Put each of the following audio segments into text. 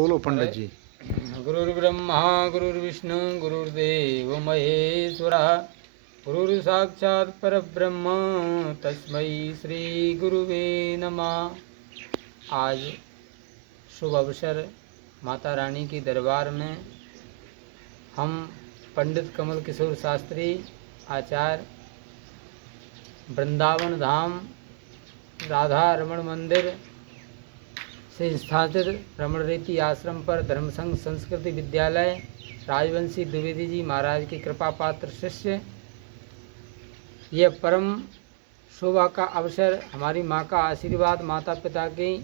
बोलो पंडित जी। गुरुर्ब्रह्मा गुरुर्विष्णु गुरुर्देव महेश्वरा गुरुर्साक्षात् परब्रह्म तस्मै श्री गुरुवे नमः। आज शुभ अवसर माता रानी की दरबार में हम पंडित कमल किशोर शास्त्री आचार्य वृंदावन धाम राधा रमण मंदिर से स्थापित रमण रीति आश्रम पर धर्म संघ संस्कृति विद्यालय राजवंशी द्विवेदी जी महाराज की कृपा पात्र शिष्य, यह परम शोभा का अवसर हमारी माँ का आशीर्वाद, माता पिता के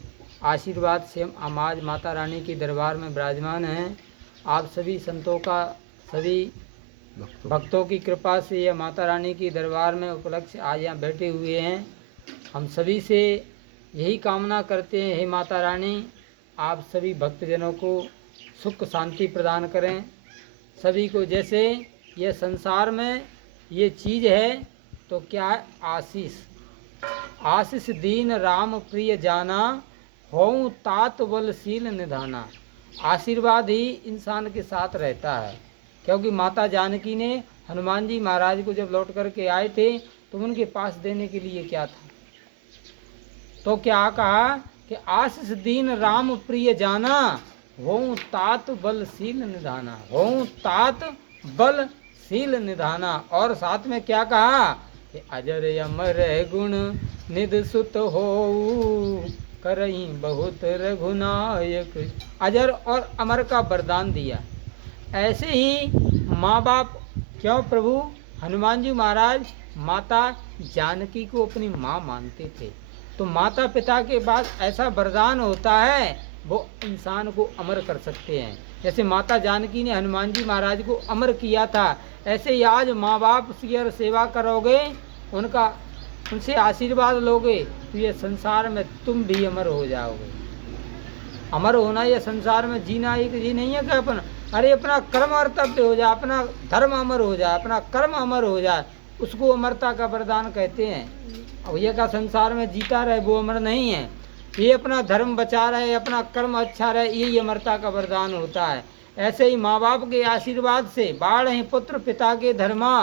आशीर्वाद से हम आज माता रानी की दरबार में विराजमान हैं। आप सभी संतों का, सभी भक्तों की कृपा से यह माता रानी की दरबार में उपलक्ष्य आज यहाँ बैठे हुए हैं। हम सभी से यही कामना करते हैं, हे माता रानी आप सभी भक्तजनों को सुख शांति प्रदान करें। सभी को, जैसे ये संसार में ये चीज़ है तो क्या है, आशीष। आशीष दीन राम प्रिय जाना, हों तात बलशील निधाना। आशीर्वाद ही इंसान के साथ रहता है, क्योंकि माता जानकी ने हनुमान जी महाराज को जब लौट करके आए थे तो उनके पास देने के लिए क्या था, तो क्या कहा कि आशीष दीन राम प्रिय जाना, हों तात बलशील निधाना। हों तात बलशील निधाना। और साथ में क्या कहा कि अजर अमर गुण निध सुत हो, करई बहुत रघुनायक। अजर और अमर का वरदान दिया। ऐसे ही माँ बाप, क्यों प्रभु हनुमान जी महाराज माता जानकी को अपनी माँ मानते थे, तो माता पिता के बाद ऐसा वरदान होता है वो इंसान को अमर कर सकते हैं। जैसे माता जानकी ने हनुमान जी महाराज को अमर किया था, ऐसे ही आज माँ बाप की अगर सेवा करोगे, उनसे आशीर्वाद लोगे, तो ये संसार में तुम भी अमर हो जाओगे। अमर होना ये संसार में जीना एक जी नहीं है कि अपना कर्म कर्तव्य हो जाए, अपना धर्म अमर हो जाए, अपना कर्म अमर हो जाए, उसको अमरता का वरदान कहते हैं। अब ये का संसार में जीता रहे वो अमर नहीं है, ये अपना धर्म बचा रहे, अपना कर्म अच्छा रहे, यही अमरता का वरदान होता है। ऐसे ही माँ बाप के आशीर्वाद से बाढ़ ही पुत्र पिता के धर्मा,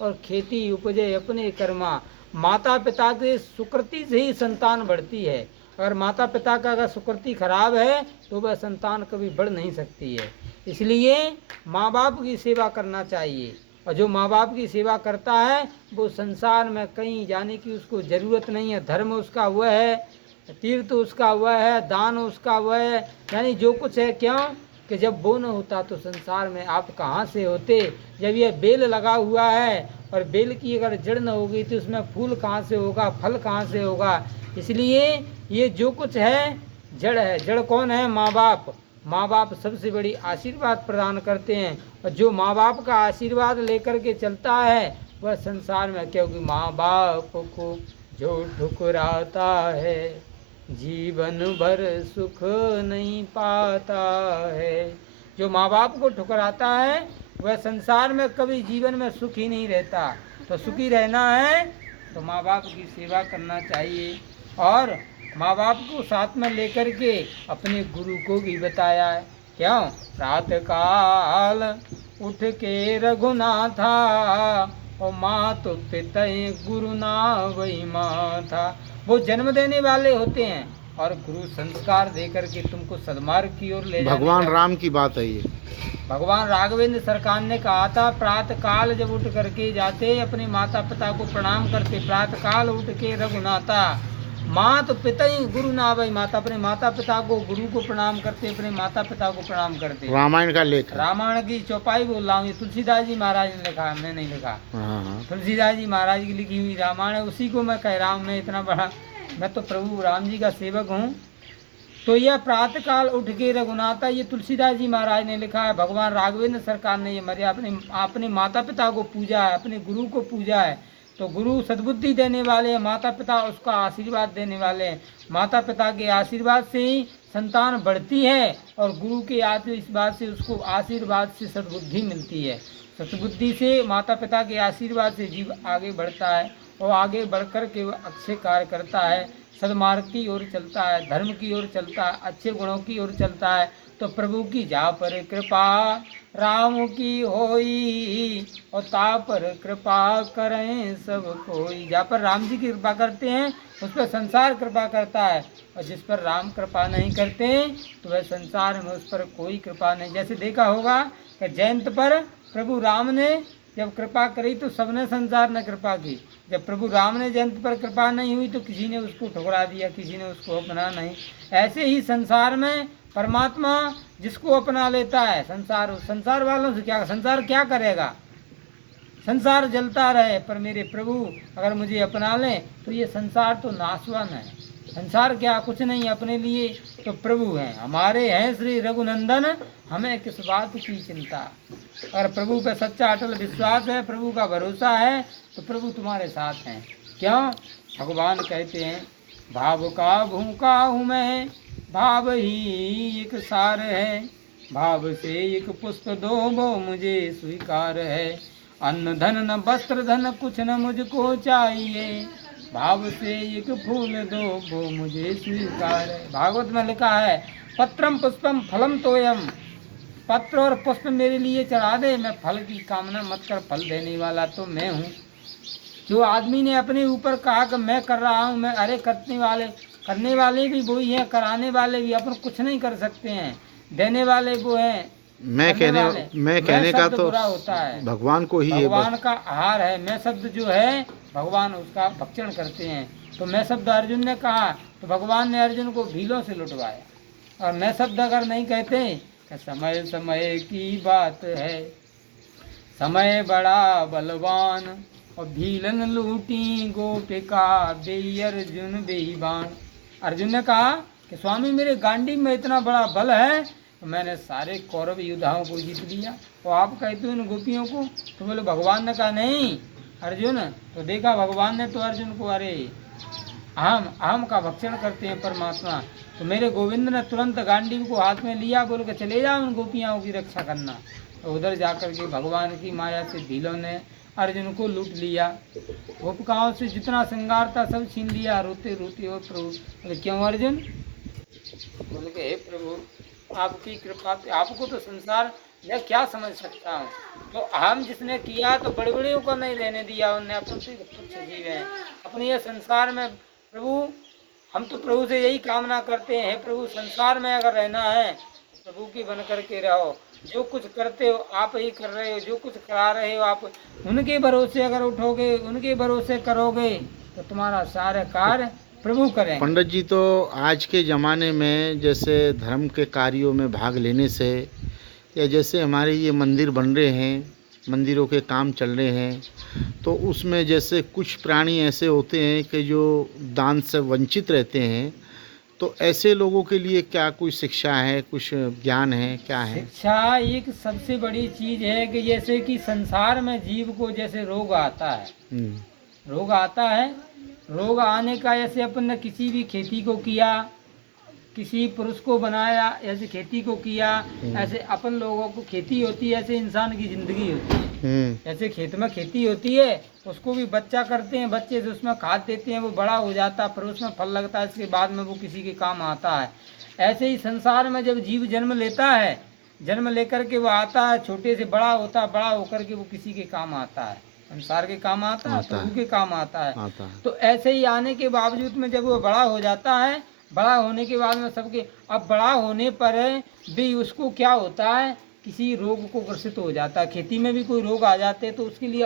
और खेती उपजे अपने कर्मा। माता पिता के सुकृति से ही संतान बढ़ती है। अगर माता पिता का अगर सुकृति खराब है तो वह संतान कभी बढ़ नहीं सकती है। इसलिए माँ बाप की सेवा करना चाहिए, और जो माँ बाप की सेवा करता है वो संसार में कहीं जाने की उसको ज़रूरत नहीं है। धर्म उसका वह है, तीर्थ उसका वह है, दान उसका वह है, यानी जो कुछ है। क्यों कि जब वो न होता तो संसार में आप कहाँ से होते। जब ये बेल लगा हुआ है और बेल की अगर जड़ न होगी तो उसमें फूल कहाँ से होगा, फल कहाँ से होगा। इसलिए ये जो कुछ है जड़ है। जड़ कौन है? माँ बाप। माँ बाप सबसे बड़ी आशीर्वाद प्रदान करते हैं, और जो माँ बाप का आशीर्वाद लेकर के चलता है वह संसार में, क्योंकि माँ बाप को जो ठुकराता है जीवन भर सुख नहीं पाता है। जो माँ बाप को ठुकराता है वह संसार में कभी जीवन में सुख ही नहीं रहता। तो सुखी रहना है तो माँ बाप की सेवा करना चाहिए, और माँ बाप को साथ में लेकर के अपने गुरु को भी बताया है। क्यों? प्रातः काल उठ के रघुनाथा, और माँ तो पिता गुरु ना वही माँ था। वो जन्म देने वाले होते हैं और गुरु संस्कार दे करके तुमको सद्मार्ग की ओर ले जाने भगवान राम की बात है ये। भगवान राघवेंद्र सरकार ने कहा था, प्रातः काल जब उठ करके जाते अपने माता पिता को प्रणाम करते। प्रातः काल उठ के रघुनाथा, माँ तो पिता ही गुरु ना भाई माता, अपने माता पिता को, गुरु को प्रणाम करते, अपने माता पिता को प्रणाम करते। रामायण का लेख, रामायण की चौपाई बोल रहा हूँ, ये तुलसीदास जी महाराज ने लिखा, हमने नहीं लिखा। हाँ। तुलसीदास जी महाराज की लिखी हुई रामायण है, उसी को मैं कह रहा हूँ। मैं इतना बड़ा, मैं तो प्रभु राम जी का सेवक हूँ। तो यह प्रातः काल उठ के रघुनाथा, ये तुलसीदास जी महाराज ने लिखा है। भगवान राघवेंद्र सरकार ने ये मर्या अपने माता पिता को पूजा है, अपने गुरु को पूजा है। तो गुरु सद्बुद्धि देने वाले हैं, माता पिता उसका आशीर्वाद देने वाले हैं। माता पिता के आशीर्वाद से ही संतान बढ़ती है, और गुरु के आशीर्वाद से उसको आशीर्वाद से सद्बुद्धि मिलती है। सद्बुद्धि से, माता पिता के आशीर्वाद से जीव आगे बढ़ता है, और आगे बढ़ कर के वह अच्छे कार्य करता है, सदमार्ग की ओर चलता है, धर्म की ओर चलता है, अच्छे गुणों की ओर चलता है। तो प्रभु की जा पर कृपा राम की होई, और ता पर कृपा करें सब कोई। जहाँ पर राम जी की कृपा करते हैं उस पर संसार कृपा करता है, और जिस पर राम कृपा नहीं करते तो वह संसार में उस पर कोई कृपा नहीं। जैसे देखा होगा कि जयंत पर प्रभु राम ने जब कृपा करी तो सबने संसार ने कृपा की, जब प्रभु राम ने जयंत पर कृपा नहीं हुई तो किसी ने उसको ठुकरा दिया, किसी ने उसको अपना नहीं। ऐसे ही संसार में परमात्मा जिसको अपना लेता है, संसार वालों से क्या, संसार क्या करेगा, संसार जलता रहे, पर मेरे प्रभु अगर मुझे अपना लें तो ये संसार तो नाशवान है। संसार क्या, कुछ नहीं, अपने लिए तो प्रभु हैं, हमारे हैं श्री रघुनंदन, हमें किस बात की चिंता। अगर प्रभु पे सच्चा अटल विश्वास है, प्रभु का भरोसा है, तो प्रभु तुम्हारे साथ हैं। क्यों, भगवान कहते हैं भाव का भूखा हूँ मैं, भाव ही एक सार है, भाव से एक पुष्प दो वो मुझे स्वीकार है, अन्न धन न वस्त्र धन कुछ न मुझको चाहिए, भाव से एक फूल दो वो मुझे स्वीकार है। भागवत में लिखा है पत्रम पुष्पम फलम तोयम, पत्र और पुष्प मेरे लिए चढ़ा दे, मैं फल की कामना मत कर, फल देने वाला तो मैं हूँ। जो आदमी ने अपने ऊपर कहा कि मैं कर रहा हूँ, मैं, अरे करने वाले भी वही हैं, कराने वाले भी, अपन कुछ नहीं कर सकते हैं, देने वाले वो हैं। मैं कहने का तो बुरा होता है, भगवान को ही है, भगवान का आहार है। मैं शब्द जो है भगवान उसका भक्षण करते हैं। तो मैं शब्द अर्जुन ने कहा तो भगवान ने अर्जुन को भीलों से लुटवाया, और मैं शब्द अगर नहीं कहते कि समय समय की बात है, समय बड़ा बलवान, और भीलन लूटी गोपिका बेई अर्जुन बेईमान। अर्जुन ने कहा कि स्वामी मेरे गांडी में इतना बड़ा बल है, तो मैंने सारे कौरव योद्धाओं को जीत लिया, तो आप कहते हो इन गोपियों को, तो बोले भगवान ने कहा नहीं अर्जुन, तो देखा भगवान ने तो अर्जुन को, अरे अहम का भक्षण करते हैं परमात्मा, तो मेरे गोविंद ने तुरंत गांडी को हाथ में लिया, बोल के चले जाओ उन गोपियों की रक्षा करना। तो उधर जाकर के भगवान की माया से भीलों ने अर्जुन को लूट लिया, गोपिकाओं से जितना श्रृंगार था सब छीन लिया, रोते रोते। और प्रभु बोले क्यों अर्जुन, बोले कि हे प्रभु आपकी कृपा, आपको तो संसार मैं क्या समझ सकता हूँ, तो हम जिसने किया तो बड़े बड़े को नहीं रहने दिया, उन्हें अपन से तुच्छ जीव हैं अपने ये संसार में। प्रभु हम तो प्रभु से यही कामना करते हैं, प्रभु संसार में अगर रहना है प्रभु की बन करके रहो, जो कुछ करते हो आप ही कर रहे हो, जो कुछ करा रहे हो आप उनके भरोसे अगर उठोगे, उनके भरोसे करोगे तो तुम्हारा सारे कार्य प्रभु करें। पंडित जी, तो आज के ज़माने में जैसे धर्म के कार्यों में भाग लेने से, या जैसे हमारे ये मंदिर बन रहे हैं, मंदिरों के काम चल रहे हैं, तो उसमें जैसे कुछ प्राणी ऐसे होते हैं कि जो दान से वंचित रहते हैं, तो ऐसे लोगों के लिए क्या कोई शिक्षा है, कुछ ज्ञान है, क्या है? शिक्षा एक सबसे बड़ी चीज़ है कि जैसे कि संसार में जीव को जैसे रोग आता है, रोग आता है, रोग आने का जैसे अपन ने किसी भी खेती को किया, किसी पुरुष को बनाया, ऐसे खेती को किया, ऐसे अपन लोगों को खेती होती है, ऐसे इंसान की जिंदगी होती है। ऐसे खेत में खेती होती है, उसको भी बच्चा करते हैं, बच्चे से उसमें खाद देते हैं, वो बड़ा हो जाता है, फिर उसमें फल लगता है, इसके बाद में वो किसी के काम आता है। ऐसे ही संसार में जब जीव जन्म लेता है, जन्म लेकर के वो आता है, छोटे से बड़ा होता है, बड़ा होकर के वो किसी के काम आता है, संसार के काम आता है, प्रभु के काम आता है। तो ऐसे ही आने के बावजूद में जब वो बड़ा हो जाता है, बड़ा होने के बाद में सबके, अब बड़ा होने पर भी उसको क्या होता है, किसी रोग को ग्रसित हो जाता है। खेती में भी कोई रोग आ जाते हैं तो उसके लिए